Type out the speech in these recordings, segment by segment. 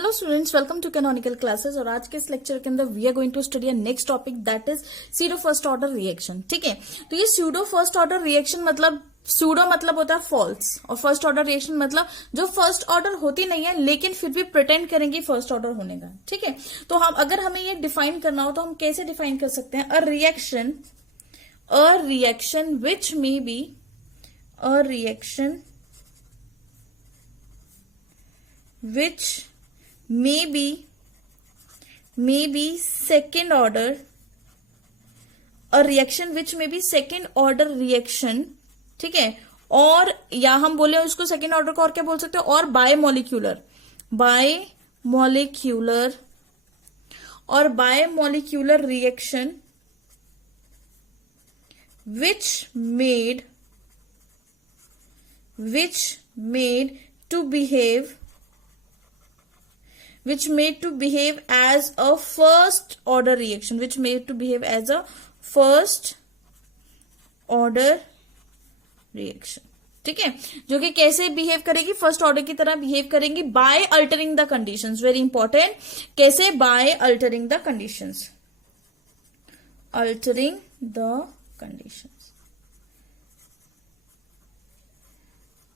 Hello students, welcome to canonical classes. और आज के इस लेक्चर के अंदर we are going to study next topic that is pseudo first order reaction. ठीक है, तो ये स्यूडो फर्स्ट ऑर्डर रिएक्शन मतलब स्यूडो मतलब होता है फॉल्स, और फर्स्ट ऑर्डर रिएक्शन मतलब जो फर्स्ट ऑर्डर होती नहीं है लेकिन फिर भी प्रिटेंड करेंगे फर्स्ट ऑर्डर होने का। ठीक है, तो हम अगर हमें ये डिफाइन करना हो तो हम कैसे डिफाइन कर सकते हैं? A reaction which may be a reaction which may be second order, a reaction which may be second order reaction। ठीक है, और या हम बोले उसको सेकेंड ऑर्डर को और क्या बोल सकते हैं? और बायमोलिक्यूलर reaction which made to behave as a first order reaction, ठीक है, जो कि कैसे बिहेव करेगी? फर्स्ट ऑर्डर की तरह बिहेव करेंगी by altering the conditions. Very important, कैसे? बाय अल्टरिंग द कंडीशंस,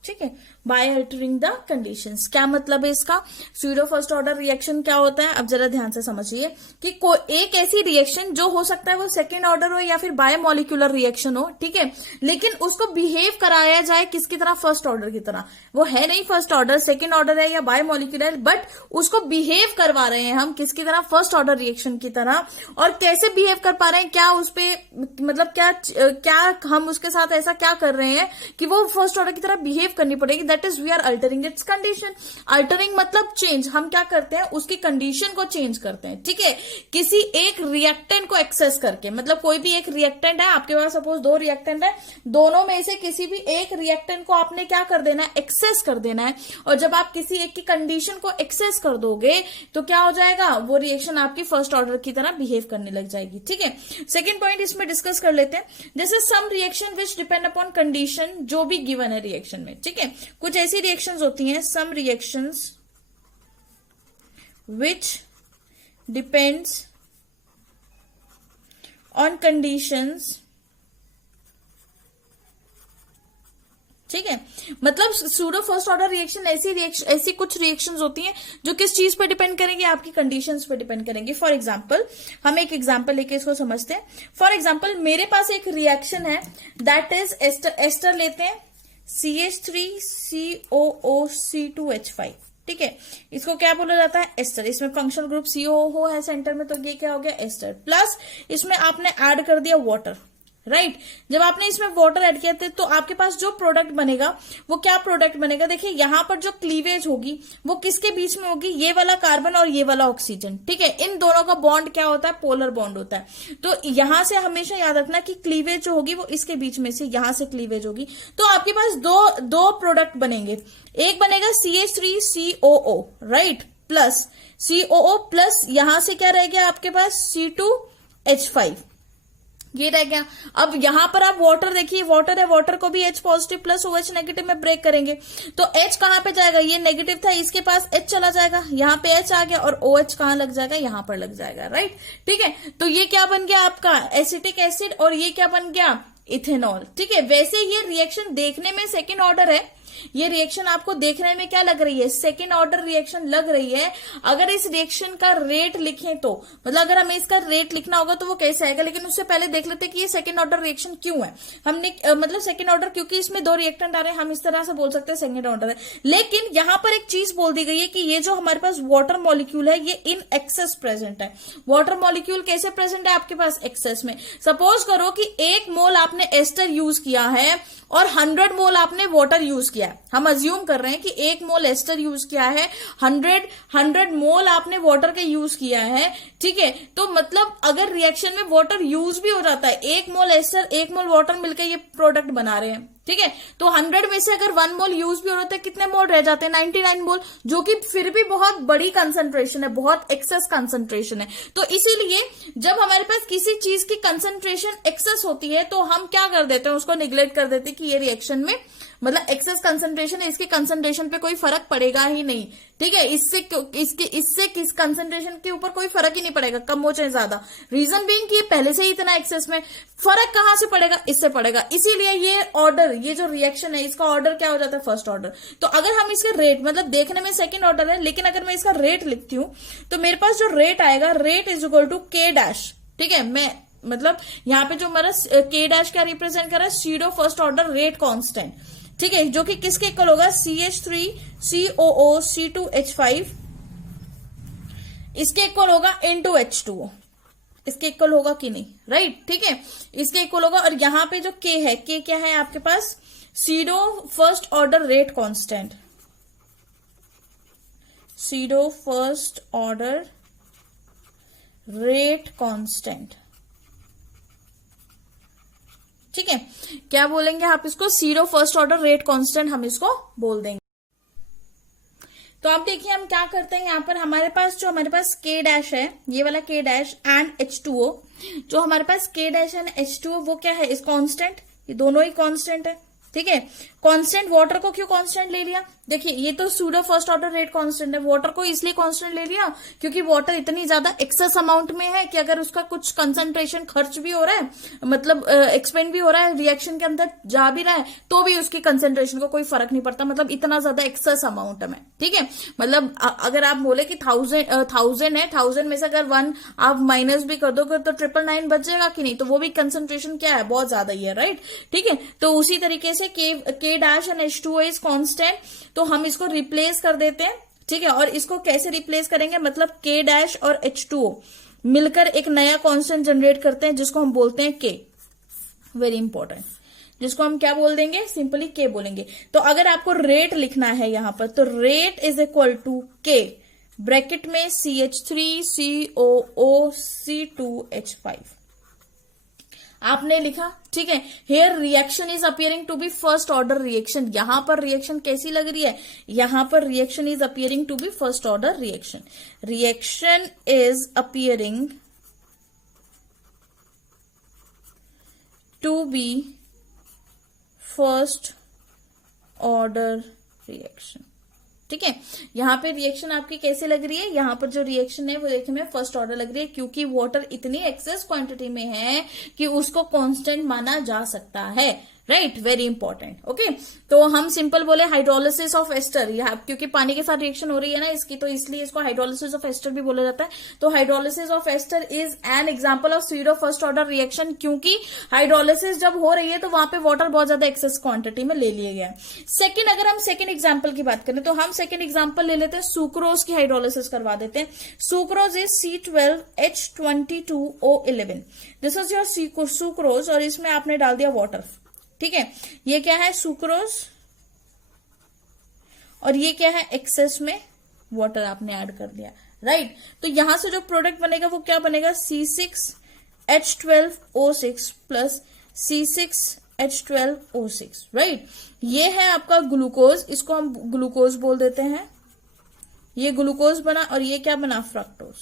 ठीक है, बाय अल्टरिंग द कंडीशंस। क्या मतलब है इसका? स्यूडो फर्स्ट ऑर्डर रिएक्शन क्या होता है? अब जरा ध्यान से समझिए कि एक ऐसी रिएक्शन जो हो सकता है वो सेकेंड ऑर्डर हो या फिर बायोमोलिकुलर रिएक्शन हो, ठीक है, लेकिन उसको बिहेव कराया जाए किसकी तरह? फर्स्ट ऑर्डर की तरह। वो है नहीं फर्स्ट ऑर्डर, सेकेंड ऑर्डर है या बायोमोलिकुलर, बट उसको बिहेव करवा रहे हैं हम किसकी तरह? फर्स्ट ऑर्डर रिएक्शन की तरह। और कैसे बिहेव कर पा रहे हैं? क्या उस पे मतलब क्या हम उसके साथ ऐसा क्या कर रहे हैं कि वो फर्स्ट ऑर्डर की तरह बिहेव करनी पड़ेगी? That is we are altering its condition. Altering मतलब चेंज। हम क्या करते हैं? उसकी कंडीशन को चेंज करते हैं। ठीक है, किसी एक रिएक्टेंट को एक्सेस करके, मतलब कोई भी एक रिएक्टेंट है आपके पास, सपोज दो रिएक्टेंट है, दोनों में से किसी भी एक रिएक्टेंट को आपने क्या कर देना है? एक्सेस कर देना है। और जब आप किसी एक की कंडीशन को एक्सेस कर दोगे तो क्या हो जाएगा? वो रिएक्शन आपकी फर्स्ट ऑर्डर की तरह बिहेव करने लग जाएगी। ठीक है, सेकेंड पॉइंट इसमें डिस्कस कर लेते हैं, जैसे some reaction which depend upon condition, जो भी गिवन है रिएक्शन में। ठीक है, कुछ ऐसी रिएक्शंस होती हैं, some reactions which depends on conditions. ठीक है, मतलब सूडो फर्स्ट ऑर्डर रिएक्शन ऐसी कुछ रिएक्शंस होती हैं जो किस चीज पे डिपेंड करेंगी? आपकी कंडीशंस पे डिपेंड करेंगी। फॉर एग्जांपल, हम एक एग्जांपल लेके इसको समझते हैं। फॉर एग्जांपल, मेरे पास एक रिएक्शन है दैट इज एस्टर लेते हैं, CH3COOC2H5। ठीक है, इसको क्या बोला जाता है? एस्टर। इसमें फंक्शनल ग्रुप COO है सेंटर में, तो ये क्या हो गया? एस्टर। प्लस इसमें आपने ऐड कर दिया वाटर, राइट। जब आपने इसमें वाटर ऐड किया थे तो आपके पास जो प्रोडक्ट बनेगा वो क्या प्रोडक्ट बनेगा? देखिए, यहां पर जो क्लीवेज होगी वो किसके बीच में होगी? ये वाला कार्बन और ये वाला ऑक्सीजन। ठीक है, इन दोनों का बॉन्ड क्या होता है? पोलर बॉन्ड होता है। तो यहां से हमेशा याद रखना कि क्लीवेज जो होगी वो इसके बीच में से, यहां से क्लीवेज होगी। तो आपके पास दो प्रोडक्ट बनेंगे। एक बनेगा CH3COO, right, plus COO plus यहां से क्या रह गया आपके पास? C2H5, ये रह गया। अब यहां पर आप वाटर देखिए, वाटर है, वाटर को भी H positive plus OH negative में ब्रेक करेंगे तो H कहां पे जाएगा? ये नेगेटिव था, इसके पास H चला जाएगा, यहां पे H आ गया, और OH कहां लग जाएगा? यहां पर लग जाएगा, राइट। ठीक है, तो ये क्या बन गया आपका? Acetic acid. और ये क्या बन गया? इथेनॉल। ठीक है, वैसे ये रिएक्शन देखने में सेकेंड ऑर्डर है, ये रिएक्शन आपको देखने में क्या लग रही है? सेकेंड ऑर्डर रिएक्शन लग रही है। अगर इस रिएक्शन का रेट लिखें तो, मतलब अगर हमें इसका रेट लिखना होगा तो वो कैसे आएगा? लेकिन उससे पहले देख लेते हैं कि ये सेकेंड ऑर्डर रिएक्शन क्यों है। हमने मतलब सेकेंड ऑर्डर क्योंकि इसमें दो रिएक्टेंट आ रहे हैं, हम इस तरह से बोल सकते हैं सेकेंड ऑर्डर है। लेकिन यहां पर एक चीज बोल दी गई है कि ये जो हमारे पास वाटर मॉलिक्यूल है ये इन एक्सेस प्रेजेंट है। वाटर मॉलिक्यूल कैसे प्रेजेंट है आपके पास? एक्सेस में। सपोज करो कि 1 मोल आपने एस्टर यूज किया है और 100 मोल आपने वाटर यूज किया है। हम अज्यूम कर रहे हैं कि 1 मोल एस्टर यूज किया है, 100 मोल आपने वाटर का यूज किया है। ठीक है, तो मतलब अगर रिएक्शन में वाटर यूज भी हो जाता है, 1 मोल एस्टर 1 मोल वाटर मिलकर ये प्रोडक्ट बना रहे हैं। ठीक है। तो 100 में से अगर 1 मोल यूज भी हो रहा है कितने मोल रह जाते हैं, 99 मोल, जो कि फिर भी बहुत बड़ी कंसंट्रेशन है, बहुत एक्सेस कंसंट्रेशन है। तो इसीलिए जब हमारे पास किसी चीज की कंसंट्रेशन एक्सेस होती है तो हम क्या कर देते हैं, उसको निग्लेक्ट कर देते हैं कि ये रिएक्शन में मतलब एक्सेस कंसंट्रेशन है, इसकी कंसंट्रेशन पे कोई फर्क पड़ेगा ही नहीं। ठीक है, इससे किस कंसंट्रेशन के ऊपर कोई फर्क ही नहीं पड़ेगा, कम हो चाहे ज्यादा। रीजन बीइंग कि ये पहले से ही इतना एक्सेस में, फर्क कहां से पड़ेगा, इससे पड़ेगा। इसीलिए ये ऑर्डर, ये जो रिएक्शन है इसका ऑर्डर क्या हो जाता है, फर्स्ट ऑर्डर। तो अगर हम इसके रेट, मतलब देखने में सेकंड ऑर्डर है, लेकिन अगर मैं इसका रेट लिखती हूं तो मेरे पास जो रेट आएगा, रेट इज इक्वल टू के डैश। ठीक है, मैं मतलब यहाँ पे जो हमारा के डैश क्या रिप्रेजेंट कर रहा है, pseudo first order rate constant. ठीक है, जो कि किसके इक्वल होगा, CH3COO C2H5 इसके इक्वल होगा N2H2O, इसके इक्वल होगा कि नहीं, राइट। ठीक है, इसके इक्वल होगा। और यहां पे जो K है, K क्या है आपके पास, pseudo first order rate constant, pseudo first order rate constant. ठीक है, क्या बोलेंगे आप इसको, pseudo first order rate constant हम इसको बोल देंगे। तो आप देखिए हम क्या करते हैं, यहां पर हमारे पास के डैश है, ये वाला के डैश एंड H2O, जो हमारे पास के डैश एंड H2O वो क्या है, इस कांस्टेंट, ये दोनों ही कांस्टेंट है। ठीक है, कांस्टेंट, वाटर को क्यों कांस्टेंट ले लिया, देखिए ये तो pseudo first order rate constant है, वाटर को इसलिए कांस्टेंट ले लिया क्योंकि वाटर इतनी ज्यादा एक्सेस अमाउंट में है कि अगर उसका कुछ कंसंट्रेशन खर्च भी हो रहा है, मतलब एक्सपेंड भी हो रहा है, रिएक्शन के अंदर जा भी रहा है, तो भी उसकी कंसंट्रेशन को कोई फर्क नहीं पड़ता, मतलब इतना ज्यादा एक्सेस अमाउंट में। ठीक है, मतलब अगर आप बोले कि 1000 है, 1000 में से अगर 1 आप माइनस भी कर दोगे तो 999 बच जाएगा कि नहीं, तो वो भी कंसंट्रेशन क्या है, बहुत ज्यादा ही है, राइट। ठीक है, तो उसी तरीके से के dash and H2O is constant, तो हम इसको रिप्लेस कर देते हैं। ठीक है, और इसको कैसे रिप्लेस करेंगे, मतलब के डैश और H2O मिलकर एक नया कांस्टेंट जनरेट करते हैं जिसको हम बोलते हैं के, वेरी इंपॉर्टेंट, जिसको हम क्या बोल देंगे, सिंपली के बोलेंगे। तो अगर आपको रेट लिखना है यहां पर, तो rate is equal to K, bracket में CH3COO C2H5 आपने लिखा। ठीक है, here reaction is appearing to be first order reaction, यहां पर रिएक्शन कैसी लग रही है, यहां पर reaction is appearing to be first order reaction, reaction is appearing to be first order reaction. ठीक है, यहां पे रिएक्शन आपकी कैसे लग रही है, यहां पर जो रिएक्शन है वो देखने में फर्स्ट ऑर्डर लग रही है, क्योंकि वाटर इतनी एक्सेस क्वांटिटी में है कि उसको कांस्टेंट माना जा सकता है, राइट, वेरी इंपॉर्टेंट। ओके, तो हम सिंपल बोले हाइड्रोलिसिस ऑफ एस्टर, क्योंकि पानी के साथ रिएक्शन हो रही है ना इसकी, तो इसलिए इसको हाइड्रोलिसिस ऑफ एस्टर भी बोला जाता है। तो hydrolysis of ester is an example of pseudo first order reaction, क्योंकि हाइड्रोलिसिस जब हो रही है तो वहां पे वाटर बहुत ज्यादा एक्सेस क्वांटिटी में ले लिया गया है। सेकेंड, अगर हम सेकेंड एग्जाम्पल की बात करें तो हम सेकेंड एग्जाम्पल ले लेते हैं, सुक्रोज की हाइड्रोलिसिस करवा देते हैं। Sucrose is C12H22O11, this is your sucrose, और इसमें आपने डाल दिया वाटर। ठीक है, ये क्या है, सुक्रोज, और ये क्या है, एक्सेस में वाटर आपने ऐड कर दिया, राइट। तो यहां से जो प्रोडक्ट बनेगा वो क्या बनेगा, C6H12O6 प्लस C6H12O6, राइट। ये है आपका ग्लूकोज, इसको हम ग्लूकोज बोल देते हैं, ये ग्लूकोज बना, और ये क्या बना, फ्रक्टोज।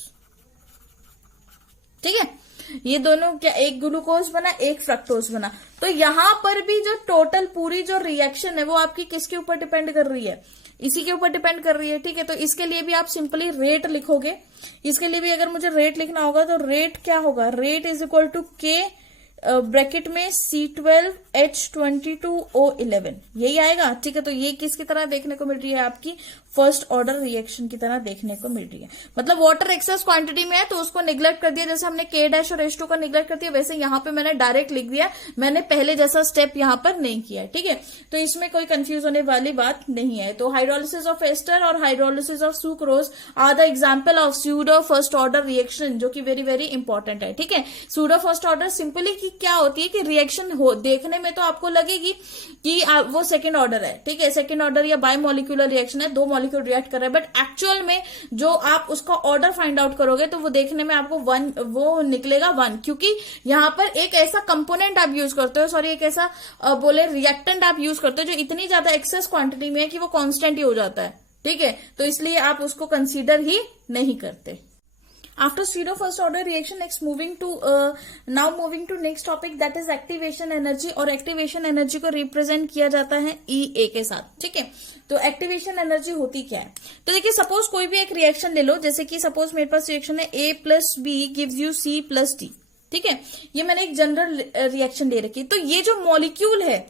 ठीक है, ये दोनों क्या, एक ग्लूकोज बना, एक फ्रक्टोज बना। तो यहां पर भी जो टोटल पूरी जो रिएक्शन है वो आपकी किसके ऊपर डिपेंड कर रही है, इसी के ऊपर डिपेंड कर रही है। ठीक है, तो इसके लिए भी आप सिंपली रेट लिखोगे, इसके लिए भी अगर मुझे रेट लिखना होगा तो रेट क्या होगा, rate is equal to K bracket में C12H22O11, यही आएगा। ठीक है, तो ये किसकी तरह देखने को मिल रही है, आपकी फर्स्ट ऑर्डर रिएक्शन की तरह देखने को मिल रही है। मतलब वाटर एक्सेस क्वांटिटी में है तो उसको निग्लेक्ट कर दिया, जैसे हमने के डैश और H2 को निग्लेक्ट कर दिया, वैसे यहां पे मैंने डायरेक्ट लिख दिया, मैंने पहले जैसा स्टेप यहां पर नहीं किया। ठीक है, तो इसमें कोई कंफ्यूज होने वाली बात नहीं है। तो हाइड्रोलिसिस ऑफ एस्टर और hydrolysis of sucrose are the example of pseudo first order reaction, जो कि वेरी वेरी इंपॉर्टेंट है। ठीक है, सूडो फर्स्ट ऑर्डर सिंपली की क्या होती है कि रिएक्शन हो देखने में तो आपको लगेगी कि वो सेकंड ऑर्डर है, ठीक है, सेकंड ऑर्डर या बाय मॉलिक्यूलर रिएक्शन है, दो मॉलिक्यूल रिएक्ट कर रहे हैं, बट एक्चुअल में जो आप उसका ऑर्डर फाइंड आउट करोगे तो वो देखने में आपको वो निकलेगा 1, क्योंकि यहाँ पर एक ऐसा कंपोनेंट आप यूज करते हो, सॉरी एक ऐसा बोले रिएक्टेंट आप यूज करते हो जो इतनी ज्यादा एक्सेस क्वांटिटी में है कि वो कांस्टेंट ही हो जाता है, ठीक है, तो इसलिए आप उसको कंसीडर ही नहीं करते. After pseudo first order reaction, next moving to next topic, that is activation energy. और activation energy को represent किया जाता है EA के साथ, ठीक है. तो activation energy होती क्या है, तो देखिए सपोज कोई भी एक रिएक्शन ले लो, जैसे कि सपोज मेरे पास रिएक्शन है A plus B gives you C plus D, ठीक है, ये मैंने एक जनरल रिएक्शन ले रखी. तो ये जो मॉलिक्यूल है,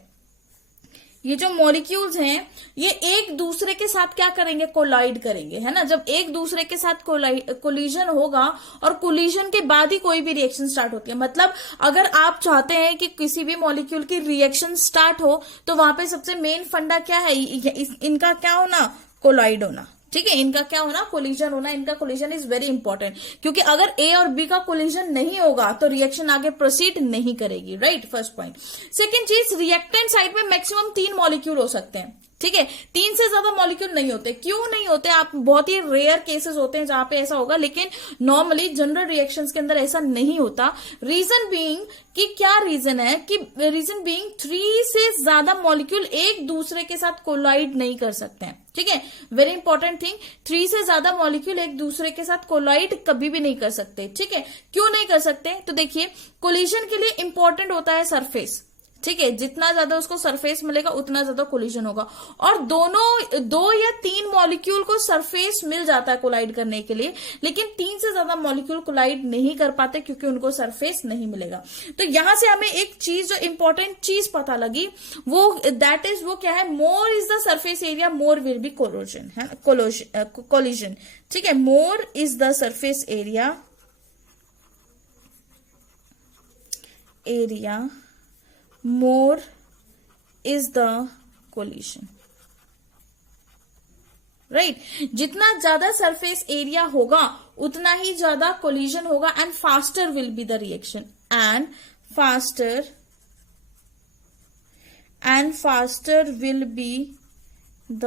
ये जो मॉलिक्यूल्स हैं ये एक दूसरे के साथ क्या करेंगे, कोलाइड करेंगे, है ना. जब एक दूसरे के साथ कोलिजन होगा और कोलिजन के बाद ही कोई भी रिएक्शन स्टार्ट होती है. मतलब अगर आप चाहते हैं कि किसी भी मॉलिक्यूल की रिएक्शन स्टार्ट हो तो वहां पे सबसे मेन फंडा क्या है, इनका क्या होना, कोलाइड होना, ठीक है, इनका क्या होना, कोलिजन होना. इनका कोलिजन इज वेरी इंपॉर्टेंट, क्योंकि अगर ए और बी का कोलिजन नहीं होगा तो रिएक्शन आगे प्रोसीड नहीं करेगी, राइट, फर्स्ट पॉइंट. सेकंड चीज, रिएक्टेंट साइड में मैक्सिमम 3 मॉलिक्यूल हो सकते हैं, ठीक है, 3 से ज्यादा मॉलिक्यूल नहीं होते. क्यों नहीं होते, आप बहुत ही रेयर केसेस होते हैं जहां पे ऐसा होगा, लेकिन नॉर्मली जनरल रिएक्शंस के अंदर ऐसा नहीं होता. रीजन बीइंग कि क्या रीजन है, कि रीजन बीइंग 3 से ज्यादा मॉलिक्यूल एक दूसरे के साथ कोलाइड नहीं कर सकते हैं, ठीक है, वेरी इंपॉर्टेंट थिंग. 3 से ज्यादा मॉलिक्यूल एक दूसरे के साथ कोलाइड कभी भी नहीं कर सकते, ठीक है. क्यों नहीं कर सकते, तो देखिए कोलिजन के लिए इंपॉर्टेंट होता है सरफेस, ठीक है, जितना ज्यादा उसको सरफेस मिलेगा उतना ज्यादा कोलिजन होगा. और दोनों 2 या 3 मॉलिक्यूल को सरफेस मिल जाता है कोलाइड करने के लिए, लेकिन 3 से ज्यादा मॉलिक्यूल कोलाइड नहीं कर पाते क्योंकि उनको सरफेस नहीं मिलेगा. तो यहां से हमें एक चीज, जो इंपॉर्टेंट चीज पता लगी, वो दैट इज, वो क्या है, more is the surface area, more will be collision, है कोलिजन, ठीक है, more is the surface area more is the collision, right. जितना ज्यादा सरफेस एरिया होगा उतना ही ज्यादा कोलिजन होगा, and faster will be the reaction, and faster will be the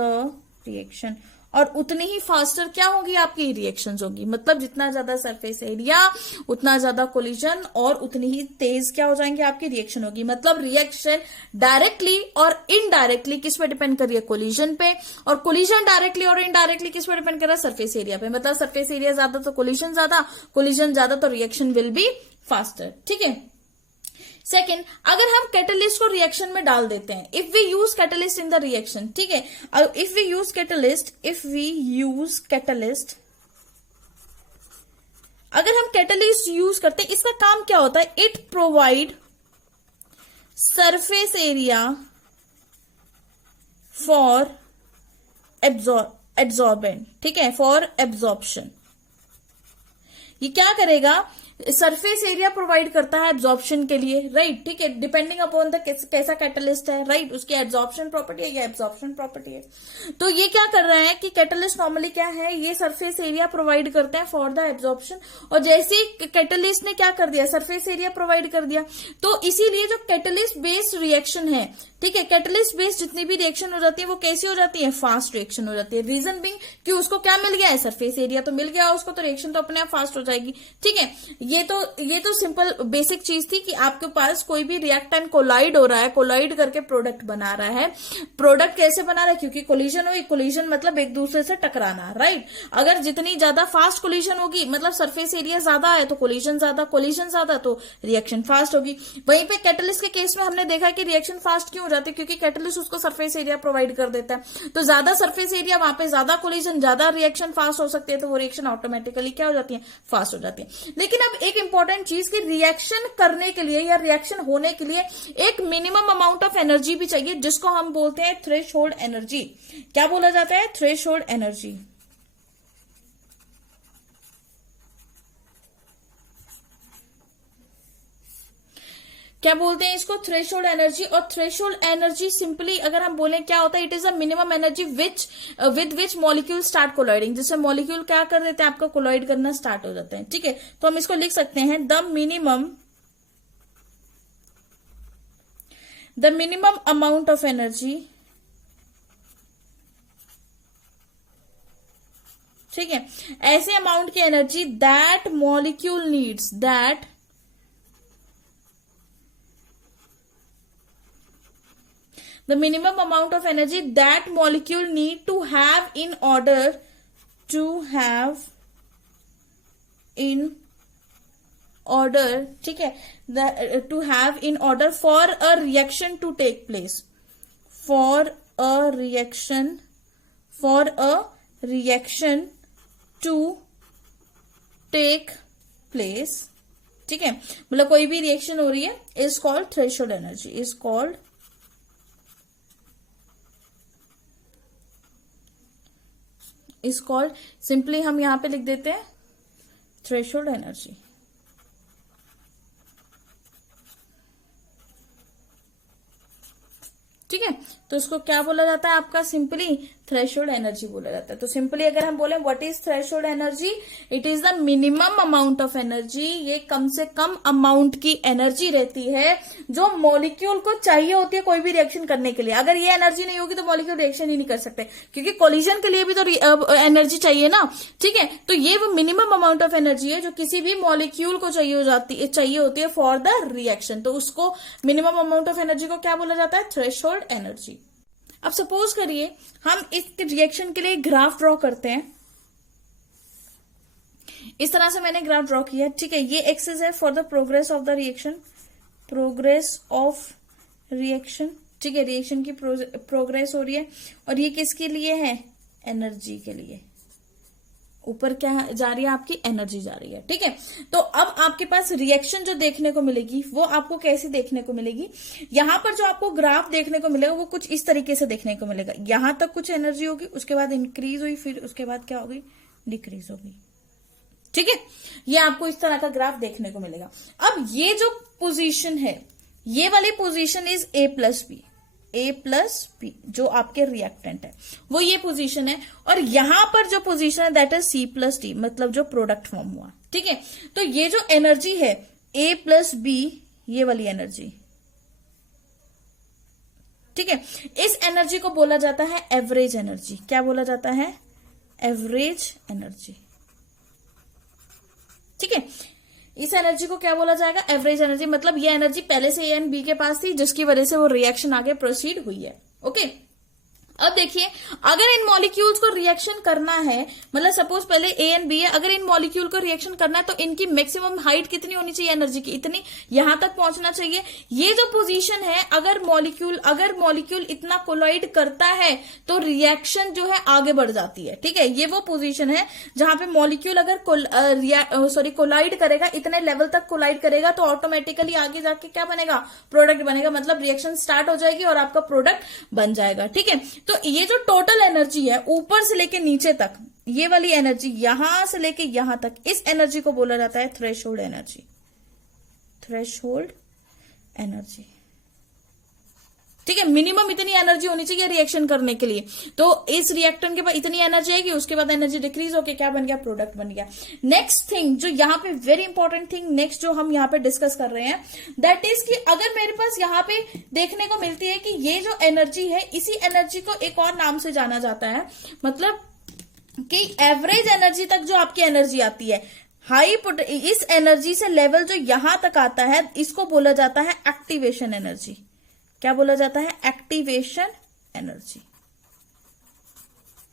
reaction. और उतनी ही फास्टर क्या होगी, आपकी रिएक्शंस होगी. मतलब जितना ज्यादा सरफेस एरिया उतना ज्यादा कोलिजन, और उतनी ही तेज क्या हो जाएंगे, आपकी रिएक्शन होगी. मतलब रिएक्शन डायरेक्टली और इनडायरेक्टली किस पे डिपेंड कर रही है, कोलिजन पे, और कोलिजन डायरेक्टली और इनडायरेक्टली किस पे डिपेंड कर रहा है, सरफेस एरिया पे. मतलब सरफेस एरिया ज्यादा तो कोलिजन ज्यादा, कोलिजन ज्यादा तो रिएक्शन विल बी फास्टर, ठीक है. सेकेंड, अगर हम कैटलिस्ट को रिएक्शन में डाल देते हैं, if we use catalyst in the reaction, ठीक है, इफ वी यूज कैटलिस्ट, अगर हम कैटलिस्ट यूज करते हैं, इसका काम क्या होता है, it provide surface area for absorbent, ठीक है, फॉर एब्जॉर्प्शन. ये क्या करेगा, सरफेस एरिया प्रोवाइड करता है एब्जॉर्प्शन के लिए, राइट, ठीक है, डिपेंडिंग अपॉन द कैसा कैटलिस्ट है, राइट, उसकी एब्जॉर्प्शन प्रॉपर्टी है या एब्जॉर्प्शन प्रॉपर्टी है. तो ये क्या कर रहा है कि कैटलिस्ट नॉर्मली क्या है, ये सरफेस एरिया प्रोवाइड करते हैं फॉर द एब्जॉर्प्शन. और जैसे ही कैटलिस्ट ने क्या कर दिया, सरफेस एरिया प्रोवाइड कर दिया, तो इसीलिए जो कैटलिस्ट बेस्ड रिएक्शन है, ठीक है, कैटलिस्ट बेस्ड जितनी भी रिएक्शन हो जाती है वो कैसी हो जाती है, फास्ट रिएक्शन हो जाती है. रीजन बीइंग कि उसको क्या मिल गया है, सरफेस एरिया तो मिल गया उसको, तो रिएक्शन तो अपने आप फास्ट हो जाएगी, ठीक है. ये तो सिंपल बेसिक चीज थी कि आपके पास कोई भी रिएक्टेंट कोलाइड हो रहा है, कोलाइड करके प्रोडक्ट बना रहा है. प्रोडक्ट कैसे बना रहा है, क्योंकि कोलिजन हुई, कोलिजन मतलब एक दूसरे से टकराना, राइट. अगर जितनी ज्यादा फास्ट कोलिजन होगी, मतलब सरफेस एरिया ज्यादा है तो कोलिजन ज्यादा तो रिएक्शन फास्ट होगी. वहीं पे कैटलिस्ट के केस में हमने देखा कि रिएक्शन फास्ट क्यों हो जाती है, क्योंकि कैटलिस्ट उसको सरफेस एरिया प्रोवाइड कर देता है. तो ज्यादा सरफेस एरिया, वहां पे ज्यादा कोलिजन, ज्यादा रिएक्शन फास्ट हो सकती है, तो वो रिएक्शन ऑटोमेटिकली क्या हो जाती है, फास्ट हो जाती है. लेकिन अब एक इंपॉर्टेंट चीज की रिएक्शन करने के लिए या रिएक्शन होने के लिए एक मिनिमम अमाउंट ऑफ एनर्जी भी चाहिए, जिसको हम बोलते हैं थ्रेशोल्ड एनर्जी. क्या बोला जाता है, थ्रेशोल्ड एनर्जी. क्या बोलते हैं इसको, थ्रेशोल्ड एनर्जी. और थ्रेशोल्ड एनर्जी सिंपली अगर हम बोलें क्या होता है, it is a minimum energy with which molecule start colliding. जिससे मॉलिक्यूल क्या कर देते हैं, आपका कोलाइड करना स्टार्ट हो जाते हैं, ठीक है. तो हम इसको लिख सकते हैं, the minimum the minimum amount of energy, ठीक है, ऐसे अमाउंट की energy that molecule needs, that the minimum amount of energy that molecule need to have in order ठीक है, to have in order for a reaction to take place, for a reaction to take place, ठीक है, मतलब कोई भी reaction हो रही है, is called threshold energy, is called simply हम यहां पे लिख देते हैं थ्रेशोल्ड एनर्जी। ठीक है, तो इसको क्या बोला जाता है आपका, सिंपली थ्रेशोल्ड एनर्जी बोला जाता है। तो सिंपली अगर हम बोले what is threshold energy, it is the minimum amount of energy, ये कम से कम अमाउंट की एनर्जी रहती है जो मॉलिक्यूल को चाहिए होती है कोई भी रिएक्शन करने के लिए। अगर ये एनर्जी नहीं होगी तो मॉलिक्यूल रिएक्शन ही नहीं कर सकते, क्योंकि कोलिजन के लिए भी तो एनर्जी चाहिए ना। ठीक है, तो ये वो मिनिमम अमाउंट ऑफ एनर्जी है जो किसी भी मॉलिक्यूल को चाहिए होती है फॉर द रिएक्शन। तो उसको मिनिमम अमाउंट ऑफ एनर्जी को क्या बोला जाता है, थ्रेशोल्ड एनर्जी। अब सपोज करिए हम इस रिएक्शन के लिए ग्राफ ड्रॉ करते हैं, इस तरह से मैंने ग्राफ ड्रॉ किया। ठीक है, ये एक्सिस है for the progress of the reaction, progress of reaction. ठीक है, रिएक्शन की प्रोग्रेस हो रही है, और ये किसके लिए है, एनर्जी के लिए। ऊपर क्या जा रही है, आपकी एनर्जी जा रही है। ठीक है, तो अब आपके पास रिएक्शन जो देखने को मिलेगी वो आपको कैसी देखने को मिलेगी, यहां पर जो आपको ग्राफ देखने को मिलेगा वो कुछ इस तरीके से देखने को मिलेगा। यहां तक कुछ एनर्जी होगी, उसके बाद इंक्रीज हुई, फिर उसके बाद क्या होगी, डिक्रीज होगी। ठीक है, ये आपको इस तरह का ग्राफ देखने को मिलेगा। अब ये जो पोजीशन है, ये वाली position is A plus B, जो आपके रिएक्टेंट है वो ये पोजीशन है, और यहां पर जो पोजीशन है that is C plus D, मतलब जो प्रोडक्ट फॉर्म हुआ। ठीक है, तो ये जो एनर्जी है A प्लस बी, ये वाली एनर्जी, ठीक है, इस एनर्जी को बोला जाता है एवरेज एनर्जी। क्या बोला जाता है, एवरेज एनर्जी। ठीक है, इस एनर्जी को क्या बोला जाएगा, एवरेज एनर्जी। मतलब ये एनर्जी पहले से ए एंड बी के पास थी, जिसकी वजह से वो रिएक्शन आगे प्रोसीड हुई है। ओके, अब देखिए, अगर इन मॉलिक्यूल्स को रिएक्शन करना है, मतलब सपोज पहले ए एंड बी है, अगर इन मॉलिक्यूल को रिएक्शन करना है तो इनकी मैक्सिमम हाइट कितनी होनी चाहिए एनर्जी की, इतनी, यहां तक पहुंचना चाहिए। ये जो पोजीशन है, अगर मॉलिक्यूल इतना कोलाइड करता है तो रिएक्शन जो है आगे बढ़ जाती है। ठीक है, ये वो पोजीशन है जहां पे मॉलिक्यूल अगर कोलाइड करेगा, इतने लेवल तक कोलाइड करेगा तो ऑटोमेटिकली आगे जाके क्या बनेगा, प्रोडक्ट बनेगा, मतलब रिएक्शन स्टार्ट हो जाएगी और आपका प्रोडक्ट बन जाएगा। ठीक है, तो ये जो टोटल एनर्जी है ऊपर से लेके नीचे तक, ये वाली एनर्जी यहां से लेके यहां तक, इस एनर्जी को बोला जाता है थ्रेशोल्ड एनर्जी। थ्रेशोल्ड एनर्जी, ठीक है, मिनिमम इतनी एनर्जी होनी चाहिए रिएक्शन करने के लिए। तो इस रिएक्टेंट के पास इतनी एनर्जी आएगी, उसके बाद एनर्जी डिक्रीज होकर क्या बन गया, प्रोडक्ट बन गया। नेक्स्ट थिंग जो यहाँ पे वेरी इंपॉर्टेंट थिंग नेक्स्ट जो हम यहाँ पे डिस्कस कर रहे हैं, दैट इज कि अगर मेरे पास यहाँ पे देखने को मिलती है कि ये जो एनर्जी है, इसी एनर्जी को एक और नाम से जाना जाता है, मतलब कि एवरेज एनर्जी तक जो आपकी एनर्जी आती है, इस एनर्जी से लेवल जो यहां तक आता है, इसको बोला जाता है एक्टिवेशन एनर्जी। क्या बोला जाता है, एक्टिवेशन एनर्जी।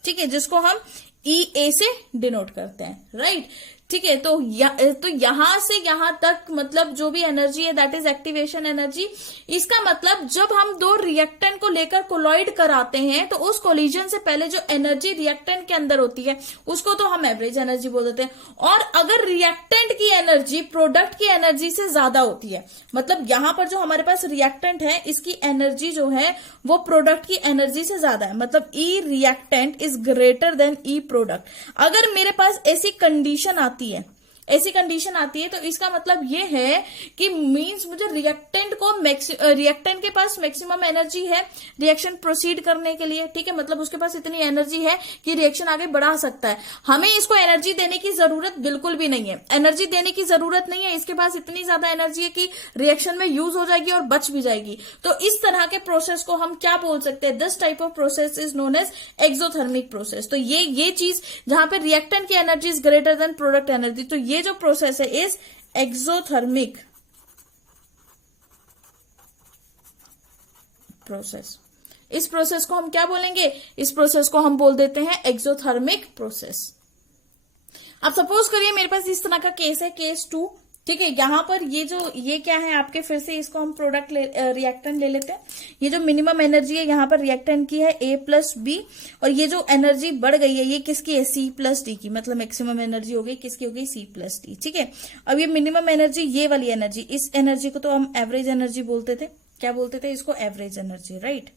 ठीक है, जिसको हम EA से डिनोट करते हैं, राइट। ठीक है, तो यहां से यहां तक मतलब जो भी एनर्जी है दैट इज एक्टिवेशन एनर्जी। इसका मतलब जब हम दो रिएक्टेंट को लेकर कोलॉइड कराते हैं तो उस कोलिजन से पहले जो एनर्जी रिएक्टेंट के अंदर होती है उसको तो हम एवरेज एनर्जी बोल देते हैं। और अगर रिएक्टेंट की एनर्जी प्रोडक्ट की एनर्जी से ज्यादा होती है, मतलब यहां पर जो हमारे पास रिएक्टेंट है इसकी एनर्जी जो है वो प्रोडक्ट की एनर्जी से ज्यादा है, मतलब E reactant is greater then E product. अगर मेरे पास ऐसी कंडीशन आती है ऐसी कंडीशन आती है, तो इसका मतलब ये है कि मींस मुझे रिएक्टेंट के पास मैक्सिमम एनर्जी है रिएक्शन प्रोसीड करने के लिए, ठीक है, मतलब उसके पास इतनी एनर्जी है कि रिएक्शन आगे बढ़ा सकता है। हमें इसको एनर्जी देने की जरूरत बिल्कुल भी नहीं है, एनर्जी देने की जरूरत नहीं है, इसके पास इतनी ज्यादा एनर्जी है कि रिएक्शन में यूज हो जाएगी और बच भी जाएगी। तो इस तरह के प्रोसेस को हम क्या बोल सकते हैं, this type of process is known as exothermic process. तो ये चीज जहां पे रिएक्टेंट की energy is greater than product energy, तो ये जो प्रोसेस है इज एक्सोथर्मिक प्रोसेस। इस प्रोसेस को हम क्या बोलेंगे, इस प्रोसेस को हम बोल देते हैं एक्सोथर्मिक प्रोसेस। अब सपोज करिए मेरे पास इस तरह का केस है, केस 2, ठीक है। यहां पर ये क्या है आपके, फिर से इसको हम प्रोडक्ट रिएक्टेंट ले लेते हैं। ये जो मिनिमम एनर्जी है यहां पर रिएक्टेंट की है A+B, और ये जो एनर्जी बढ़ गई है ये किसकी है, C+D की, मतलब मैक्सिमम एनर्जी हो गई किसकी, हो गई C+D, ठीक है। अब ये मिनिमम एनर्जी, ये वाली एनर्जी, इस एनर्जी को तो हम एवरेज एनर्जी बोलते थे, क्या बोलते थे इसको, एवरेज एनर्जी, राइट।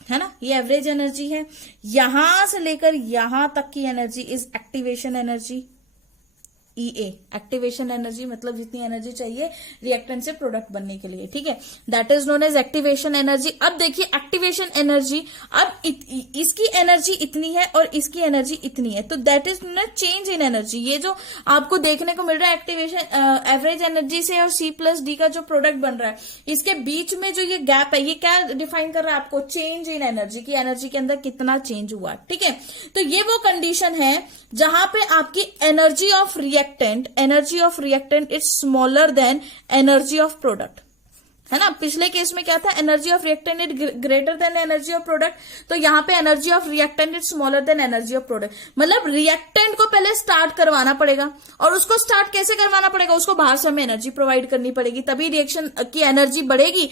है ना, ये एवरेज एनर्जी है। यहां से लेकर यहां तक की energy is activation energy, EA, activation energy, मतलब जितनी एनर्जी चाहिए रिएक्टेंट से प्रोडक्ट बनने के लिए, ठीक है, that is known as activation energy. अब देखिए एक्टिवेशन एनर्जी, अब इसकी एनर्जी इतनी है और इसकी एनर्जी इतनी है, तो that is known as change in energy. ये जो आपको देखने को मिल रहा है एक्टिवेशन एवरेज एनर्जी से और C+D का जो प्रोडक्ट बन रहा है, इसके बीच में जो ये गैप है, ये क्या डिफाइन कर रहा है आपको, चेंज इन एनर्जी, की एनर्जी के अंदर कितना चेंज हुआ, ठीक है। तो ये वो कंडीशन है जहां पे आपकी energy of reactant is smaller then energy of product, है ना। पिछले केस में क्या था, energy of reactant is greater then energy of product, तो यहां पे energy of reactant is smaller then energy of product. मतलब रिएक्टेंट को पहले स्टार्ट करवाना पड़ेगा, और उसको स्टार्ट कैसे करवाना पड़ेगा, उसको बाहर से हमें एनर्जी प्रोवाइड करनी पड़ेगी, तभी रिएक्शन की एनर्जी बढ़ेगी,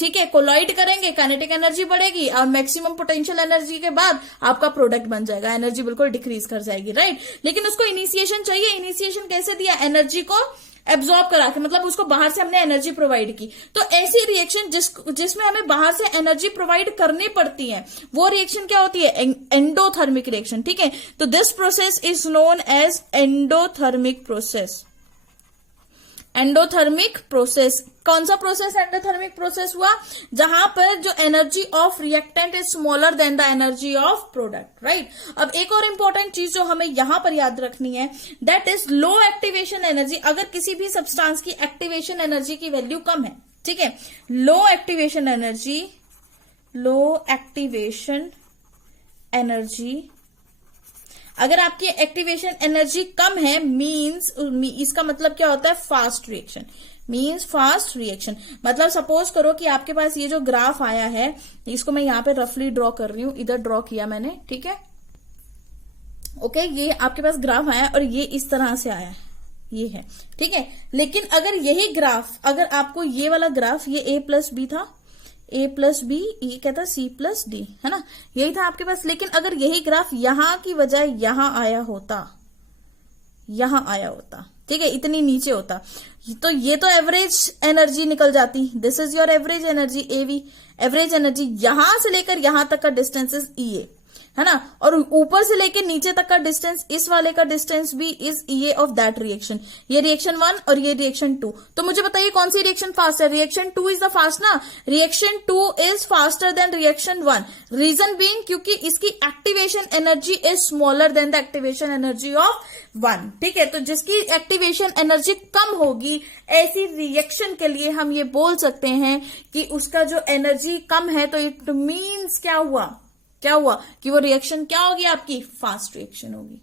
ठीक है, कोलाइड करेंगे, काइनेटिक एनर्जी बढ़ेगी, और मैक्सिमम पोटेंशियल एनर्जी के बाद आपका प्रोडक्ट बन जाएगा, एनर्जी बिल्कुल डिक्रीज कर जाएगी, राइट। लेकिन उसको इनिशिएशन चाहिए, इनिशिएशन कैसे दिया, एनर्जी को एब्जॉर्ब करा के, मतलब उसको बाहर से हमने एनर्जी प्रोवाइड की। तो ऐसी रिएक्शन जिसमें हमें बाहर से एनर्जी प्रोवाइड करनी पड़ती है, वो रिएक्शन क्या होती है, एंडोथर्मिक रिएक्शन, ठीक है। तो this process is known as endothermic process. Endothermic process, कौन सा प्रोसेस एंडोथर्मिक प्रोसेस हुआ, जहां पर जो energy of reactant is smaller than the energy of product, right. अब एक और इंपॉर्टेंट चीज जो हमें यहां पर याद रखनी है, that is low activation energy. अगर किसी भी सब्सटेंस की एक्टिवेशन एनर्जी की वैल्यू कम है, ठीक है, लो एक्टिवेशन एनर्जी अगर आपकी एक्टिवेशन एनर्जी कम है, मींस इसका मतलब क्या होता है, fast reaction, means fast reaction. मतलब सपोज करो कि आपके पास ये जो ग्राफ आया है, इसको मैं यहां पे रफली ड्रॉ कर रही हूं, इधर ड्रॉ किया मैंने, ठीक है, ओके। ये आपके पास ग्राफ आया और ये इस तरह से आया है, ये है, ठीक है। लेकिन अगर यही ग्राफ, अगर आपको ये वाला ग्राफ, ये A+B था, A+B, ये क्या था, C+D, है ना, यही था आपके पास। लेकिन अगर यही ग्राफ यहां की बजाय यहां आया होता, ठीक है, इतनी नीचे होता, तो ये तो एवरेज एनर्जी निकल जाती, this is your average energy AV, average energy. यहां से लेकर यहां तक का डिस्टेंस इज EA, है ना, और ऊपर से लेके नीचे तक का डिस्टेंस, इस वाले का डिस्टेंस भी is EA of that reaction. ये रिएक्शन 1 और ये रिएक्शन 2। तो मुझे बताइए कौन सी रिएक्शन फास्ट है, रिएक्शन 2 इज द फास्ट ना, reaction 2 is faster than reaction 1। Reason being क्योंकि इसकी activation energy is smaller than the activation energy of 1, ठीक है। तो जिसकी एक्टिवेशन एनर्जी कम होगी, ऐसी रिएक्शन के लिए हम ये बोल सकते हैं कि उसका जो एनर्जी कम है, तो इट मीन्स क्या हुआ कि वो रिएक्शन क्या होगी, आपकी फास्ट रिएक्शन होगी।